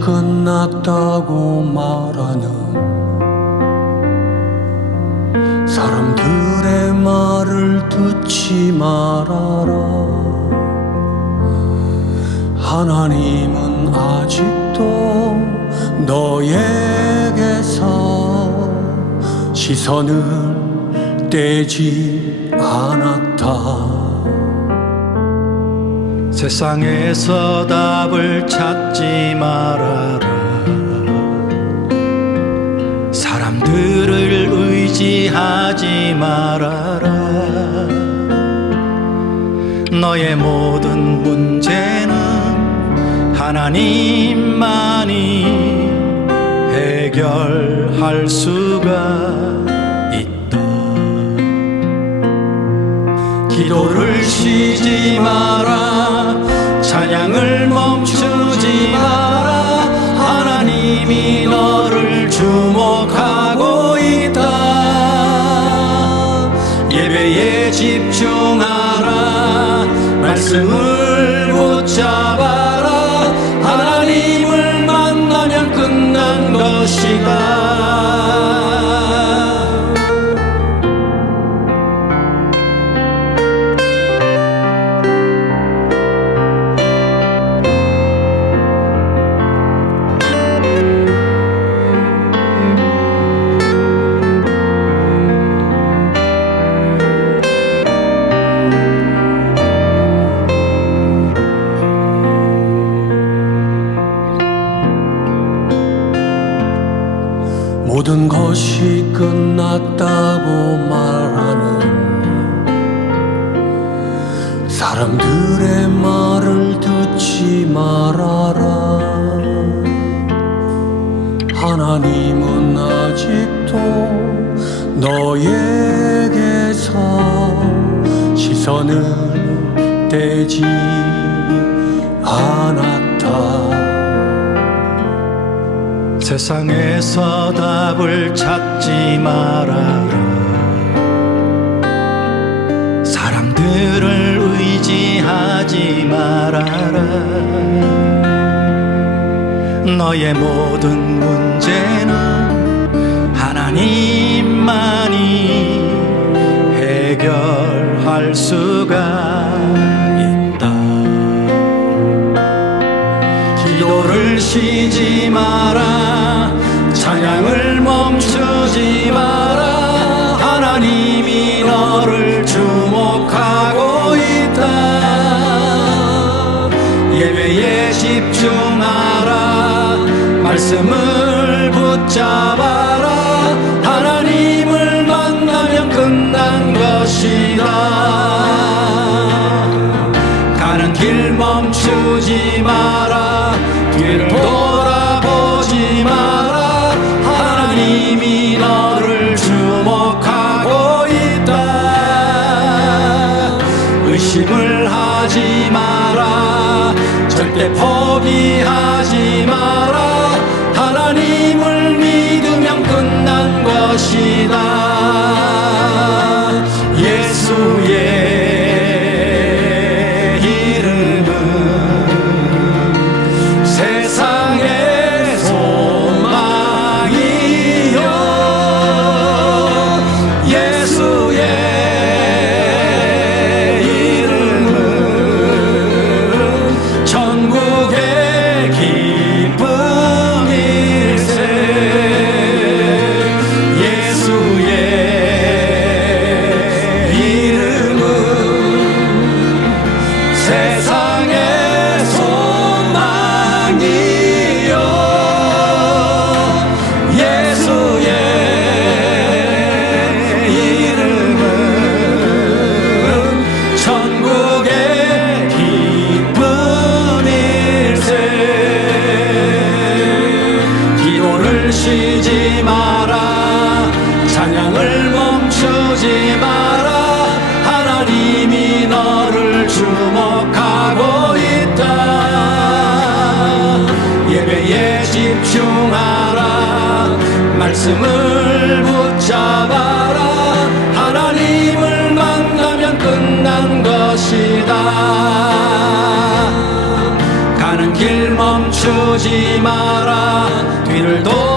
끝났다고 말하는 사람들의 말을 듣지 말아라. 하나님은 아직도 너에게서 시선을 떼지 않았다 세상에서 답을 찾지 말아라. 사람들을 의지하지 말아라. 너의 모든 문제는 하나님만이 해결할 수가 기도를 쉬지 마라 찬양을 멈추지 마라. 하나님이 너를 주목하고 있다. 예배에 집중하라. 말씀을 붙잡 모든 것이 끝났다고 말하는 사람들의 말을 듣지 말아라. 하나님은 아직도 너에게서 시선을 떼지 않았 세상에서 답을 찾지 말아라. 사람들을 의지하지 말아라. 너의 모든 문제는 하나님만이 해결할 수가 있다. 기도를 쉬지 마라 멈추지 마라. 하나님이 너를 주목하고 있다. 예배에 집중하라. 말씀을 붙잡아라. 하나님을 만나면 끝난 것이다. 가는 길 멈추지 마라 의심을 하지 마라. 절대 포기하지 마라. 하나님을 믿으면 끝난 것이다 주목하고 있다. 예배에 집중하라. 말씀을 붙잡아라. 하나님을 만나면 끝난 것이다. 가는 길 멈추 멈추지 마라. 뒤를 돌